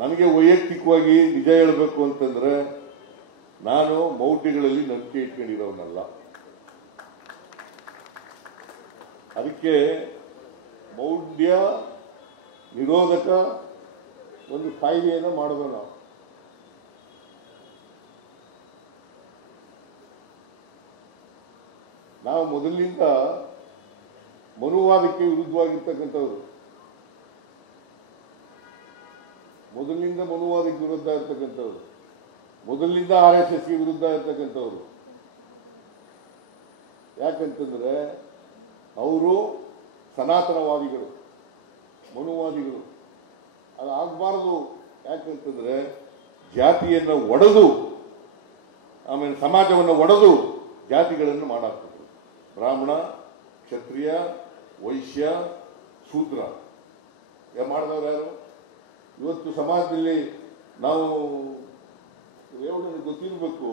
ನನಗೆ ವೈಯಕ್ತಿಕವಾಗಿ ನಿಜ ಹೇಳಬೇಕು ಅಂತಂದ್ರೆ ನಾನು ಮೌಢ್ಯಗಳಲ್ಲಿ ನಂಬಿಕೆ ಇಟ್ಕೊಂಡಿರೋನಲ್ಲ. ಅದಕ್ಕೆ ಮೌಢ್ಯ ನಿರೋಧಕ ಒಂದು ಕಾಯ್ದೆಯನ್ನು ಮಾಡಿದ್ರು. ನಾವು ಮೊದಲಿನಿಂದ ಮನುವಾದಕ್ಕೆ ವಿರುದ್ಧವಾಗಿರ್ತಕ್ಕಂಥವ್ರು, ಮೊದಲಿನಿಂದ ಮನುವಾದಕ್ಕೆ ವಿರುದ್ಧ ಇರ್ತಕ್ಕಂಥವ್ರು, ಮೊದಲಿನಿಂದ RSSಗೆ ವಿರುದ್ಧ ಇರ್ತಕ್ಕಂಥವ್ರು. ಯಾಕಂತಂದ್ರೆ ಅವರು ಸನಾತನವಾದಿಗಳು, ಮನುವಾದಿಗಳು. ಅದಾಗಬಾರದು. ಯಾಕಂತಂದ್ರೆ ಜಾತಿಯನ್ನು ಒಡೆದು, ಆಮೇಲೆ ಸಮಾಜವನ್ನು ಒಡೆದು ಜಾತಿಗಳನ್ನು ಮಾಡಾಕ್ತದೆ. ಬ್ರಾಹ್ಮಣ, ಕ್ಷತ್ರಿಯ, ವೈಶ್ಯ, ಶೂದ್ರ ಮಾಡಿದವರು ಯಾರು? ಇವತ್ತು ಸಮಾಜದಲ್ಲಿ ನಾವು ಗೊತ್ತಿರಬೇಕು,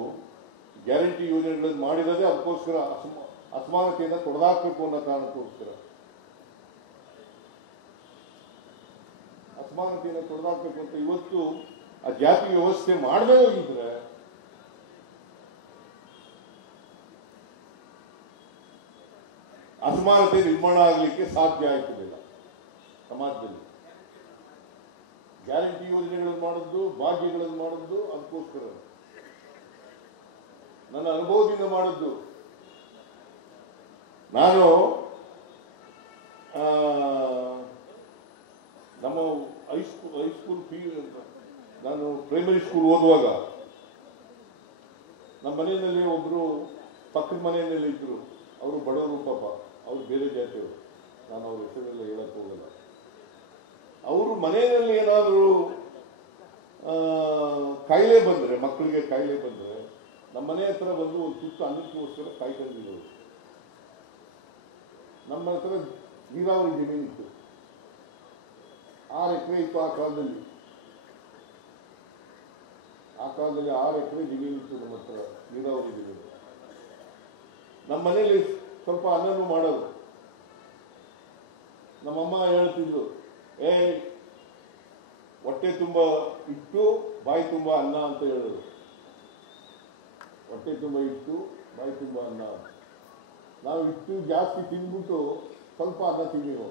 ಗ್ಯಾರಂಟಿ ಯೋಜನೆಗಳನ್ನು ಮಾಡಿರೋದೇ ಅದಕ್ಕೋಸ್ಕರ, ಅಸಮಾನತೆಯನ್ನು ತೊಡೆದಾಕಬೇಕು ಅನ್ನೋ ಕಾರಣಕ್ಕೋಸ್ಕರ. ಅಸಮಾನತೆಯನ್ನು ತೊಡೆದಾಕಬೇಕು ಅಂತ ಇವತ್ತು ಆ ಜಾತಿ ವ್ಯವಸ್ಥೆ ಮಾಡದೇ ಹೋಗಿದ್ರೆ ಅಸಮಾನತೆ ನಿರ್ಮಾಣ ಆಗಲಿಕ್ಕೆ ಸಾಧ್ಯ ಆಯ್ತಿರಲಿಲ್ಲ ಸಮಾಜದಲ್ಲಿ. ಗ್ಯಾರಂಟಿ ಯೋಜನೆಗಳನ್ನು ಮಾಡಿದ್ದು, ಭಾಗ್ಯಗಳನ್ನು ಮಾಡಿದ್ದು ಅದಕ್ಕೋಸ್ಕರ. ನನ್ನ ಅನುಭವದಿಂದ ಮಾಡಿದ್ದು. ನಾನು ನಮ್ಮ ಹೈಸ್ಕೂಲ್ ನಾನು ಪ್ರೈಮರಿ ಸ್ಕೂಲ್ ಓದುವಾಗ ನಮ್ಮ ಮನೆಯಲ್ಲಿ ಒಬ್ರು ಪಕ್ಕದ ಮನೆಯಲ್ಲಿ ಇದ್ರು. ಅವರು ಬಡವರು ಪಾಪ, ಅವರು ಬೇರೆ ಜಾತಿಯವರು. ನಾನು ಅವ್ರ ಹೆಸರೆಲ್ಲ ಹೇಳಕ್ ಹೋಗಲ್ಲ. ಅವರು ಮನೆಯಲ್ಲಿ ಏನಾದರೂ ಕಾಯಿಲೆ ಬಂದರೆ, ಮಕ್ಕಳಿಗೆ ಕಾಯಿಲೆ ಬಂದರೆ ನಮ್ಮ ಮನೆ ಹತ್ರ ಬಂದು ಒಂದು ತುತ್ತು ಅನ್ನಕ್ಕೋಸ್ಕರ ಕಾಯ್ಕೊಂಡಿರೋರು. ನಮ್ಮ ಹತ್ರ ನೀರಾವರಿ ಜಮೀನಿತ್ತು, 6 ಎಕರೆ ಇತ್ತು ಆ ಕಾಲದಲ್ಲಿ. 6 ಎಕರೆ ಜಮೀನಿತ್ತು ನಮ್ಮ ಹತ್ರ, ನೀರಾವರಿ ಜಮೀನು. ನಮ್ಮ ಮನೇಲಿ ಸ್ವಲ್ಪ ಅನ್ನನೂ ಮಾಡೋರು. ನಮ್ಮಮ್ಮ ಹೇಳ್ತಿದ್ರು, ಹೊಟ್ಟೆ ತುಂಬ ಇಟ್ಟು ಬಾಯಿ ತುಂಬ ಅನ್ನ ಅಂತ ಹೇಳೋರು. ಹೊಟ್ಟೆ ತುಂಬ ಇಟ್ಟು ಬಾಯಿ ತುಂಬ ಅನ್ನ. ನಾವು ಇಟ್ಟು ಜಾಸ್ತಿ ತಿಂದ್ಬಿಟ್ಟು ಸ್ವಲ್ಪ ಅನ್ನ ತಿಂದಿರೋ.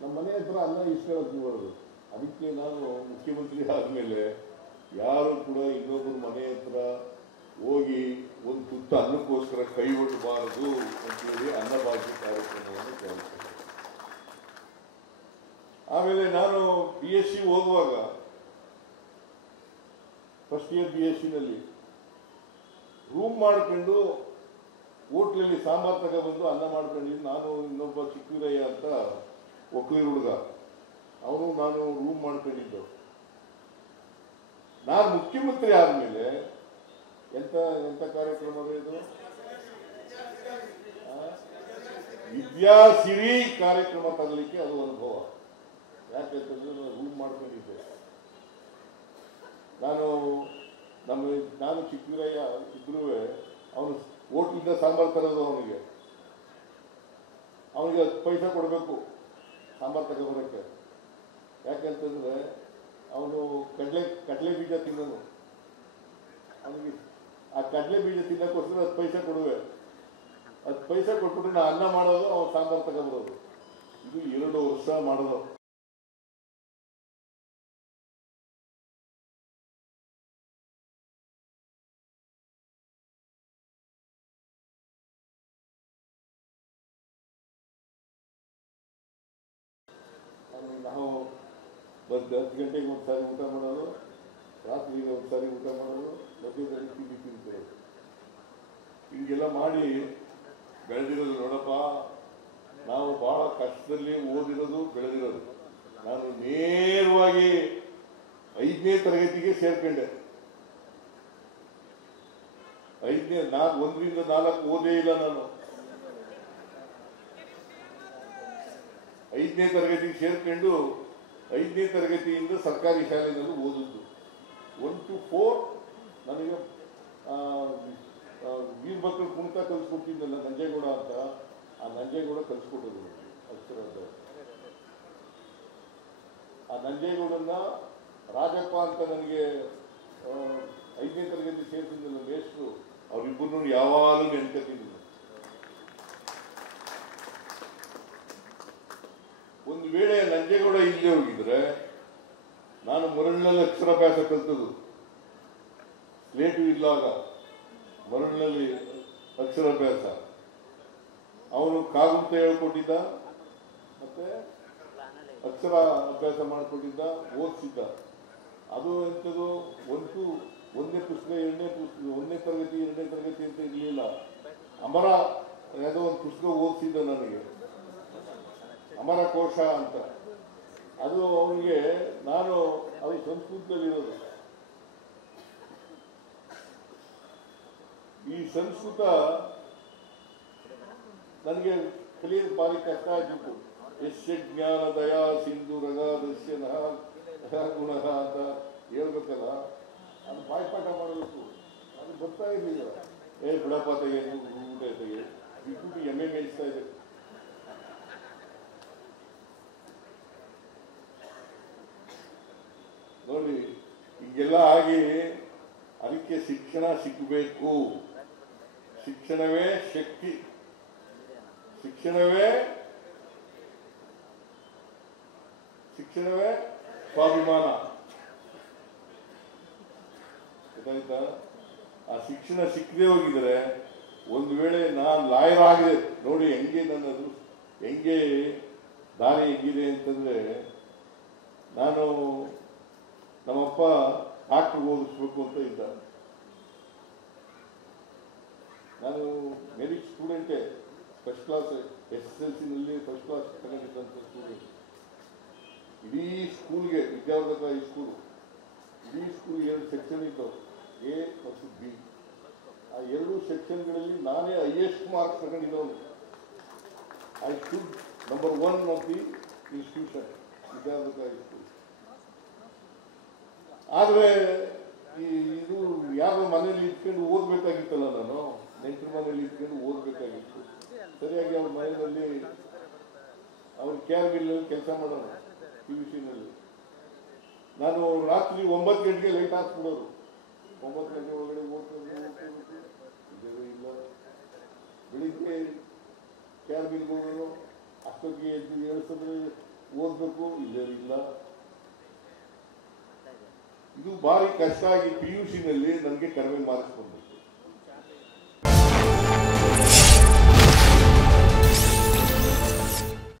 ನಮ್ಮ ಮನೆ ಹತ್ರ ಅನ್ನ ಇಸ್ಕೊಳ್ಳೋಕೆ ಬರೋದು. ಅದಕ್ಕೆ ನಾನು ಮುಖ್ಯಮಂತ್ರಿ ಆದಮೇಲೆ ಯಾರು ಕೂಡ ಇನ್ನೊಬ್ಬರ ಮನೆ ಹತ್ರ ಹೋಗಿ ಒಂದು ತುತ್ತ ಅನ್ನಕ್ಕೋಸ್ಕರ ಕೈ ಒಡ್ಡಬಾರದು ಅಂತೇಳಿ ಅನ್ನಭಾಗ್ಯ ಕಾರ್ಯಕ್ರಮವನ್ನು ಕೇಳ್ತೇನೆ. ಆಮೇಲೆ ನಾನು BSc ಓದುವಾಗ, ಫಸ್ಟ್ ಇಯರ್ BScನಲ್ಲಿ ರೂಮ್ ಮಾಡ್ಕೊಂಡು ಹೋಟ್ಲಲ್ಲಿ ಸಾಂಬಾರ್ ತಗೊಬಂದು ಅನ್ನ ಮಾಡ್ಕೊಂಡಿದ್ದು. ನಾನು ಇನ್ನೊಬ್ಬ ಚಿಕ್ಕವೀರಯ್ಯ ಅಂತ ಒಕ್ಕಲಿಗ ಹುಡುಗ, ಅವನು ನಾನು ರೂಮ್ ಮಾಡ್ಕೊಂಡಿದ್ದು. ನಾನು ಮುಖ್ಯಮಂತ್ರಿ ಆದಮೇಲೆ ಎಂತ ಕಾರ್ಯಕ್ರಮ ಇದು, ವಿದ್ಯಾಸಿರಿ ಕಾರ್ಯಕ್ರಮ ತರಲಿಕ್ಕೆ ಅದು ಅನುಭವ. ಯಾಕೆಂತಂದ್ರೆ ನಾನು ರೂಮ್ ಮಾಡ್ಕೊಂಡಿದ್ದೆ. ನಾನು ಚಿಕ್ಕವೀರಯ್ಯ ಇದ್ರೂ ಅವನು ಹೋಟ್ಲಿಂದ ಸಾಂಬಾರ್ ತರೋದು. ಅವನಿಗೆ 10 ಪೈಸೆ ಕೊಡಬೇಕು ಸಾಂಬಾರ್ ತಗೊಬರಕ್ಕೆ. ಯಾಕೆಂತಂದ್ರೆ ಅವನು ಕಡಲೆ ಬೀಜ ತಿನ್ನೋನು. ಅವನಿಗೆ ಆ ಕಡಲೆ ಬೀಜ ತಿನ್ನೋಕ್ಕೋಸ್ಕರ 10 ಪೈಸೆ ಕೊಡುವೆ. 10 ಪೈಸೆ ಕೊಟ್ಬಿಟ್ಟು ನಾ ಅನ್ನ ಮಾಡೋದು, ಅವನು ಸಾಂಬಾರ್ ತಗೊಬರೋದು. ಇದು 2 ವರ್ಷ ಮಾಡೋದು. ನಾವು 10 ಗಂಟೆಗೆ ಒಂದ್ಸಾರಿ ಊಟ ಮಾಡೋದು, ರಾತ್ರಿಗೆ ಒಂದ್ಸಾರಿ ಊಟ ಮಾಡೋದು, ಮಧ್ಯದಲ್ಲಿ ತಿಂತಿರೋದು. ಹಿಂಗೆಲ್ಲ ಮಾಡಿ ಬೆಳೆದಿರೋದು. ನೋಡಪ್ಪ, ನಾವು ಬಹಳ ಕಷ್ಟದಲ್ಲಿ ಓದಿರೋದು, ಬೆಳೆದಿರೋದು. ನಾನು ನೇರವಾಗಿ 5ನೇ ತರಗತಿಗೆ ಸೇರ್ಕೊಂಡೆ. 1ರಿಂದ 4 ಓದೇ ಇಲ್ಲ ನಾನು. 5ನೇ ತರಗತಿಗೆ ಸೇರ್ಕೊಂಡು 5ನೇ ತರಗತಿಯಿಂದ ಸರ್ಕಾರಿ ಶಾಲೆಯಲ್ಲಿ ಓದಿದ್ದು. 1 to 4 ನನಗೆ ವೀರಭದ್ರ ಕುಣಿತ ಕಲಿಸ್ಕೊಟ್ಟಿದ್ದಲ್ಲ ನಂಜೇಗೌಡ ಅಂತ. ಆ ನಂಜೇಗೌಡ ಕಲಿಸ್ಕೊಟ್ಟರು ಅಕ್ಷರ. ಆ ನಂಜೇಗೌಡನ್ನ ರಾಜಪ್ಪ ಅಂತ ನನಗೆ 5ನೇ ತರಗತಿ ಸೇರಿಸಿದ್ನಲ್ಲ ಮೇಷ್ಟ್ರು, ಅವರಿಬ್ಬರನ್ನು ಯಾವಾಗಲೂ ನೆನ್ಕತ್ತಿದ್ರು. ಒಂದು ವೇಳೆ ನಂಜೇಗೌಡ ಇಲ್ಲೇ ಹೋಗಿದ್ರೆ ನಾನು ಮರಳಿನಲ್ಲಿ ಅಕ್ಷರಾಭ್ಯಾಸ ಕಲ್ತದ್ದು. ಸ್ಲೇಟು ಇಲ್ಲಾಗ ಮರಳಿನಲ್ಲಿ ಅಕ್ಷರಾಭ್ಯಾಸ. ಅವನು ಕಾಗುಂತ ಹೇಳ್ಕೊಟ್ಟಿದ್ದ, ಮತ್ತೆ ಅಕ್ಷರ ಅಭ್ಯಾಸ ಮಾಡಿಕೊಟ್ಟಿದ್ದ, ಓದಿಸಿದ್ದ. ಅದು ಎಂಥದ್ದು, ಒಂದನೇ ಪುಸ್ತಕ, 2ನೇ ಪುಸ್ತಕ, 1ನೇ ತರಗತಿ 2ನೇ ತರಗತಿ ಅಂತ ಇರಲಿಲ್ಲ. ಅಮರ ಯಾವುದೋ ಒಂದು ಪುಸ್ತಕ ಓದಿಸಿದ್ದ ನನಗೆ, ಅಮರ ಕೋಶ ಅಂತ. ಅದು ಅವನಿಗೆ ನಾನು ಅದು ಸಂಸ್ಕೃತದಲ್ಲಿರೋದು. ಈ ಸಂಸ್ಕೃತ ನನಗೆ ಕಲಿಯೋದು ಭಾರಿ ಕಷ್ಟ ಆಗಿತ್ತು. ಯಶ್ಯ ಜ್ಞಾನ ದಯಾ ಸಿಂಧು ರಗಾದಸ್ಯ ಗುಣ ಅಂತ ಹೇಳ್ಬೇಕಲ್ಲ, ಅದು ಬಾಯ್ಪಾಠ ಮಾಡಬೇಕು. ಅದು ಬರ್ತಾ ಇರಲಿಲ್ಲ. ಬಿಡಪ್ಪ ತೆಗೆದು ಊಟ ತೆಗೆ ಬಿಟ್ಬಿಟ್ಟು ಎಮ್ಮೆ ಮೇಯಿಸ್ತಾ ಇದೆ. ನೋಡಿ, ಈಗೆಲ್ಲ ಆಗಿ ಅದಕ್ಕೆ ಶಿಕ್ಷಣ ಸಿಕ್ಕಬೇಕು. ಶಿಕ್ಷಣವೇ ಶಕ್ತಿ, ಶಿಕ್ಷಣವೇ ಸ್ವಾಭಿಮಾನ. ಗೊತ್ತಾಯ್ತಾ? ಆ ಶಿಕ್ಷಣ ಸಿಕ್ಕದೆ ಹೋಗಿದ್ರೆ, ಒಂದು ವೇಳೆ ನಾನು ಲಾಯರ್ ಆಗಿದೆ ನೋಡಿ ಹೆಂಗೆ ನನ್ನದು ಹೆಂಗೆ ದಾರಿ ಹೆಂಗಿದೆ ಅಂತಂದ್ರೆ, ನಾನು ನಮ್ಮಪ್ಪ ಡಾಕ್ಟರ್ ಓದಿಸ್ಬೇಕು ಅಂತ ಇದ್ದ. ನಾನು ಮೆರಿಟ್ ಸ್ಟೂಡೆಂಟೇ, first class SSLC first class ತಗೊಂಡಿದ್ದಂಥ ಸ್ಟೂಡೆಂಟ್. ಇಡೀ ಸ್ಕೂಲ್ಗೆ, ವಿದ್ಯಾವರ್ಧಕ ಹೈಸ್ಕೂಲು, ಇಡೀ ಸ್ಕೂಲ್ 2 ಸೆಕ್ಷನ್ ಇದ್ದವು, A ಮತ್ತು B. ಆ 2 ಸೆಕ್ಷನ್ಗಳಲ್ಲಿ ನಾನೇ ಹೈಯೆಸ್ಟ್ ಮಾರ್ಕ್ಸ್ ತಗೊಂಡಿದ್ದವನು. I stood number 1 of the institution, Vidyavardhaka high school. ಆದರೆ ಇದು ಯಾರೋ ಮನೇಲಿ ಇಟ್ಕೊಂಡು ಓದಬೇಕಾಗಿತ್ತಲ್ಲ, ನಾನು ನೆಂಟರ ಮನೇಲಿ ಇಟ್ಕೊಂಡು ಓದಬೇಕಾಗಿತ್ತು. ಸರಿಯಾಗಿ ಅವ್ರ ಮನೆಯಲ್ಲಿ ಅವ್ರ ಕೇರ್ ಬಿಲ್ಲಲ್ಲಿ ಕೆಲಸ ಮಾಡೋಣ PUC-ನಲ್ಲಿ. ನಾನು ರಾತ್ರಿ 9 ಗಂಟೆಗೆ ಲೈಟ್ ಹಾಕ್ಬಿಡೋದು. 9 ಗಂಟೆ ಒಳಗಡೆ ಇಲ್ಲ. ಬೆಳಿಗ್ಗೆ ಕೇರ್ ಬಿಲ್ ಹೋಗೋದು, ಅಷ್ಟೊತ್ತಿಗೆ ಎದ್ದು ಏಳಿಸಿದ್ರೆ ಓದಬೇಕು, ಇಲ್ಲ. ಇದು ಭಾರಿ ಕಷ್ಟ ಆಗಿ PUC-ನಲ್ಲಿ ನನಗೆ ಕಡಿಮೆ ಮಾರ್ಕ್ಸ್ ಬಂತು.